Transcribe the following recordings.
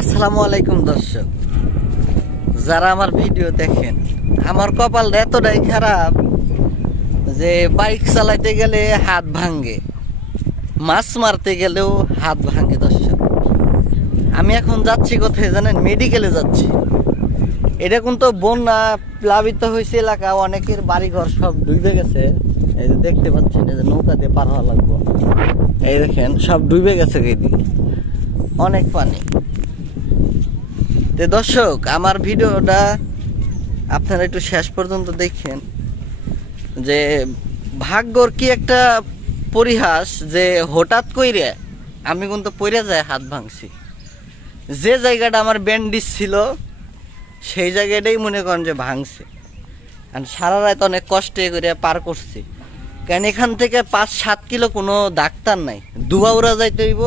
আসসালামু আলাইকুম দর্শক, যারা আমার ভিডিও দেখেন, আমার কপালটা এতটাই খারাপ যে বাইক চালাইতে গেলে হাত ভাঙ্গে, মাছ মারতে গেলেও হাত ভাঙ্গে। দর্শক, আমি এখন যাচ্ছি কোথায় জানেন? মেডিকেলে যাচ্ছি। এটা কিন্তু বন্যা প্লাবিত হয়েছে এলাকা, অনেকের বাড়িঘর সব ডুবে গেছে। এই যে দেখতে পাচ্ছেন, এই যে নৌকা দিয়ে পার হওয়া লাগবে। এই দেখেন সব ডুবে গেছে, এইদিকে অনেক পানি। তো দর্শক, আমার ভিডিওটা আপনারা একটু শেষ পর্যন্ত দেখেন যে ভাগ্যর কি একটা পরিহাস যে হঠাৎ কইরে আমি কিন্তু পড়ে যায় হাত ভাঙছি। যে জায়গাটা আমার ব্যান্ডেজ ছিল সেই জায়গাটাই মনে করেন যে ভাঙছে। কারণ সারা রাত অনেক কষ্টে করে পার করছি, কারণ এখান থেকে 5-7 কিলো কোনো ডাক্তার নাই। দুবাউরা যাইতে হইব,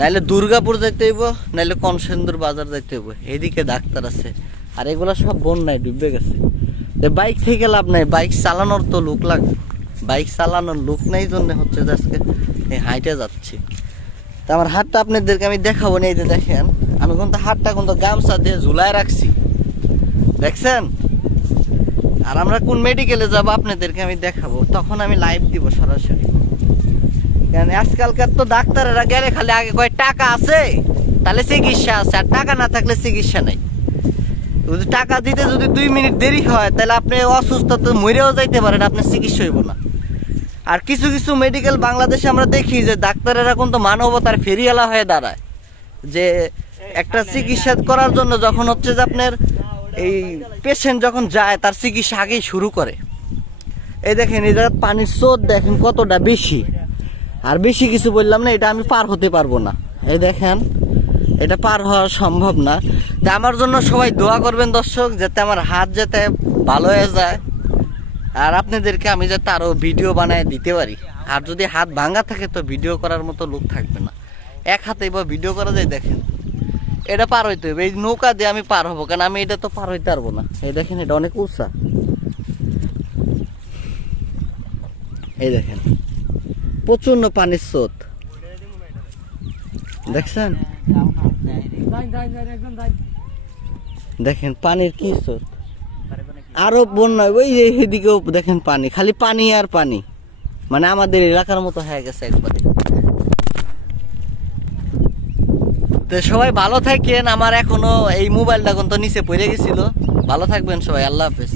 নাইলে দুর্গাপুর যাইতে হইব, নাইলে কনসেন্দুর বাজার যাইতে হইব। এদিকে ডাক্তার আছে, আর এগুলো সব বন্যায় ডুবে গেছে। বাইক থেকে লাভ নাই, বাইক চালানোর তো লোক লাগবে। বাইক চালানোর লোক নেই জন্য হচ্ছে যে আজকে এই হাইটে যাচ্ছি। তা আমার হাতটা আপনাদেরকে আমি দেখাবো না। এই যে দেখেন, আমি কিন্তু হাতটা কিন্তু গামছা দিয়ে ঝুলায় রাখছি, দেখছেন? আর আমরা কোন মেডিকেলে যাবো আপনাদেরকে আমি দেখাবো, তখন আমি লাইভ দিব সরাসরি। কারণ আজকালকার তো ডাক্তারেরা গেলে খালি আগে কয় টাকা আছে তাহলে চিকিৎসা আছে, আর টাকা না থাকলে চিকিৎসা নেই। যদি টাকা দিতে যদি 2 মিনিট দেরি হয় তাহলে আপনি অসুস্থ তো মরেও যাইতে পারেন, আপনার চিকিৎসা হইব না। আর কিছু কিছু মেডিকেল বাংলাদেশে আমরা দেখি যে ডাক্তারেরা কিন্তু মানবতার ফেরিওয়ালা হয়ে দাঁড়ায়, যে একটা চিকিৎসা করার জন্য যখন হচ্ছে যে আপনার এই পেশেন্ট যখন যায় তার চিকিৎসা আগেই শুরু করে। এই দেখেন, এই জায়গায় পানির স্রোত দেখেন কতটা বেশি। আর বেশি কিছু বললাম না, এটা আমি পার হতে পারবো না। এই দেখেন, এটা পার হওয়া সম্ভব না। তা আমার জন্য সবাই দোয়া করবেন দর্শক, যাতে আমার হাত যাতে ভালো হয়ে যায়, আর আপনাদেরকে আমি যাতে আরো ভিডিও বানায় দিতে পারি। আর যদি হাত ভাঙা থাকে তো ভিডিও করার মতো লোক থাকবে না, এক হাতে বা ভিডিও করা যায়। দেখেন, এটা পার হইতে হবে, এই নৌকা দিয়ে আমি পার হবো, কারণ আমি এটা তো পার হইতে পারবো না। এই দেখেন, এটা অনেক উঁচা। এই দেখেন, প্রচন্ড পানির স্রোত, দেখছেন? দেখেন পানির কি স্রোত, আরো বন্যা। ওই যে এদিকেও দেখেন পানি, খালি পানি আর পানি, মানে আমাদের এলাকার মতো হয়ে গেছে একবারে। তো সবাই ভালো থাকেন। আমার এখনো এই মোবাইলটা কিন্তু নিচে পড়ে গেছিল। ভালো থাকবেন সবাই, আল্লাহ হাফেজ।